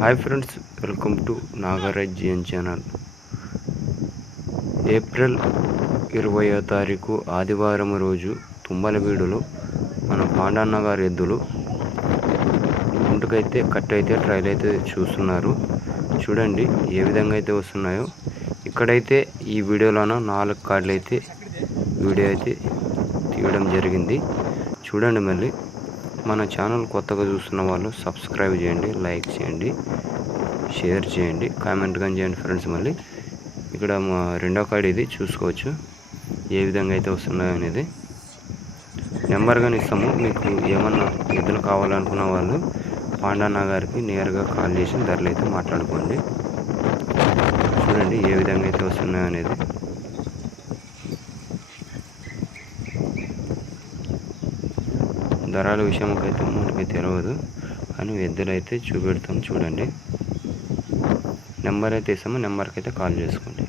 Hi friends, welcome to Nagaraj GN channel. April 20వ తారీఖు ఆదివారం రోజు తుమ్మలవీడులో మన పాండన్న గారి ఎద్దులు గుంటుకైతే కట్టయితే ట్రైల్ అయితే చూస్తున్నారు. చూడండి ఏ విధంగా అయితే వస్తున్నాయో. ఇక్కడైతే ఈ వీడియోలోన 4 కార్డులు అయితే వీడియో అయితే తీయడం జరిగింది. చూడండి. మళ్ళీ మన ఛానల్ కొత్తగా చూస్తున్న వాళ్ళు సబ్స్క్రైబ్ చేయండి, లైక్ చేయండి, షేర్ చేయండి, కామెంట్ కానీ చేయండి ఫ్రెండ్స్. మళ్ళీ ఇక్కడ మా రెండో కార్డు ఇది చూసుకోవచ్చు ఏ విధంగా అయితే వస్తున్నాయో అనేది. నెంబర్ కానీ ఇస్తాము. మీకు ఏమన్నా ఎద్దులు కావాలనుకున్న వాళ్ళు పాండన్న గారికి నేరుగా కాల్ చేసి ధరలు అయితే మాట్లాడుకోండి. చూడండి ఏ విధంగా అయితే వస్తున్నాయో అనేది. ధరల విషయంకైతే మనకి తెలియదు, కానీ ఎద్దులు అయితే చూపెడతాం. చూడండి నెంబర్ అయితే ఇస్తాము, నెంబర్కి అయితే కాల్ చేసుకోండి.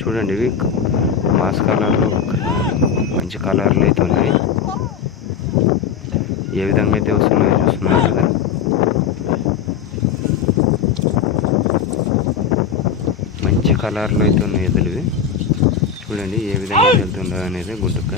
చూడండి ఇవి మాస్ కలర్లో మంచి కలర్లు అయితే ఉన్నాయి. ఏ విధంగా అయితే వస్తున్నాయో చూస్తున్నారు కదా. మంచి కలర్లు అయితే ఉన్నాయి ఎద్దులు ఇవి. చూడండి ఏ విధంగా వెళ్తుండో అనేది గుంటుక.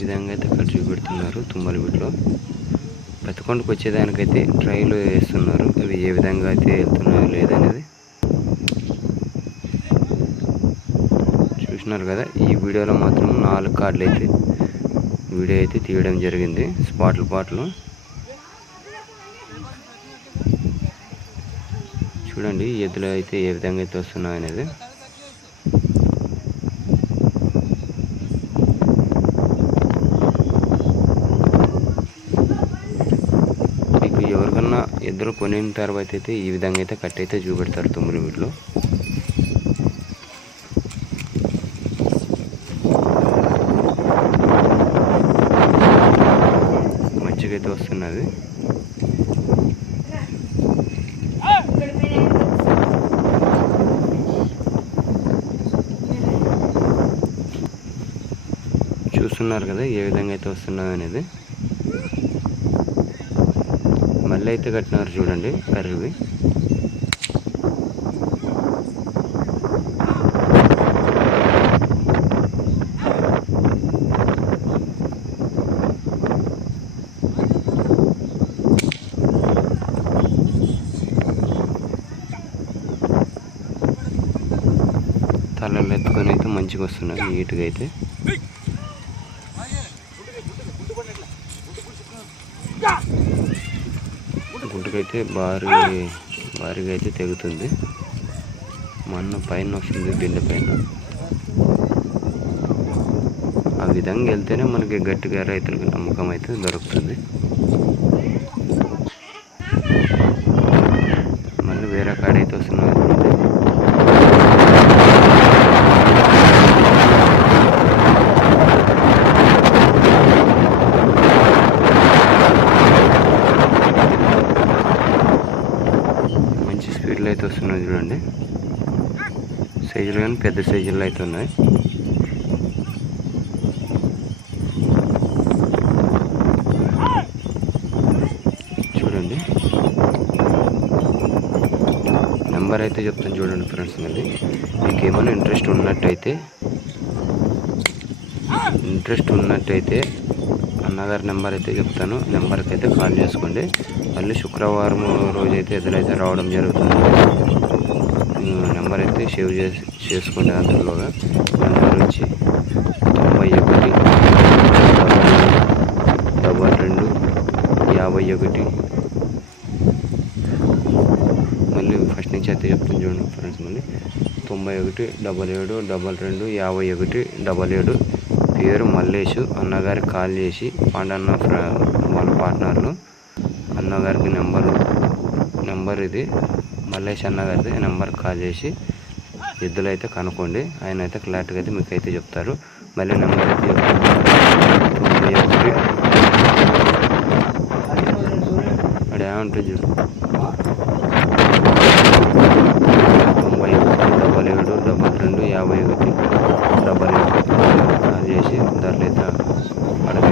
విధంగా అయితే ఇక్కడ చూపెడుతున్నారు తుమ్మలవీడులో. పెద్దకొండకు వచ్చేదానికైతే ట్రైలు వేస్తున్నారు. అవి ఏ విధంగా అయితే వెళ్తున్నాయో లేదనేది చూసినారు కదా. ఈ వీడియోలో మాత్రం 4 కార్డులు అయితే వీడియో అయితే తీయడం జరిగింది, పాటలు. చూడండి ఎద్దులు అయితే ఏ విధంగా అయితే వస్తున్నాయి అనేది. ఎవరికన్నా ఎద్దులు కొనిన తర్వాత అయితే ఈ విధంగా అయితే కట్టయితే చూపెడతారు తుమ్మలవీడులో. మంచిగా అయితే వస్తున్నది. చూస్తున్నారు కదా ఏ విధంగా అయితే వస్తున్నది అనేది. మళ్ళీ అయితే కట్టినారు చూడండి కర్రీవి. తలలు ఎత్తుకొని అయితే మంచిగా వస్తున్నారు నీట్గా అయితే. గుంటుకైతే భారీగా అయితే తెగుతుంది. మన్న పైన వస్తుంది, బిందె పైన. ఆ విధంగా వెళ్తేనే మనకి గట్టిగా రైతులకు నమ్మకం అయితే దొరుకుతుంది. మళ్ళీ వేరే కాడైతే వస్తున్నారు. స్పీడ్లో అయితే వస్తున్నాయి చూడండి. సైజులు కానీ పెద్ద సైజుల్లో అయితే ఉన్నాయి. చూడండి నెంబర్ అయితే చెప్తాను చూడండి ఫ్రెండ్స్. మళ్ళీ మీకు ఏమైనా ఇంట్రెస్ట్ ఉన్నట్టయితే అన్నగారి నెంబర్ అయితే చెప్తాను, నెంబర్కి అయితే కాల్ చేసుకోండి. మళ్ళీ శుక్రవారం రోజు అయితే ఎదురైతే రావడం జరుగుతుంది. నెంబర్ అయితే సేవ్ చేసుకోండి. అందులోగా నెంబర్ వచ్చి 91 మళ్ళీ ఫస్ట్ నుంచి అయితే చెప్తాను చూడండి ఫ్రెండ్స్. మళ్ళీ 91 77 22 51 77. పేరు మల్లేషు. అన్నగారికి కాల్ చేసి పాండన్న వాళ్ళ పార్ట్నర్లు అన్నగారికి నెంబర్ ఇది మల్లేష్ అన్నగారిది నెంబర్కి కాల్ చేసి ఎద్దులు అయితే కనుక్కోండి. ఆయన అయితే క్లారిటీగా అయితే మీకు అయితే చెప్తారు. మళ్ళీ నెంబర్ అయితే 91 అక్కడ ఏమంటుంది చూడు 91 77 22 51 77 కాల్ చేసి ధరలు అయితే అడగండి.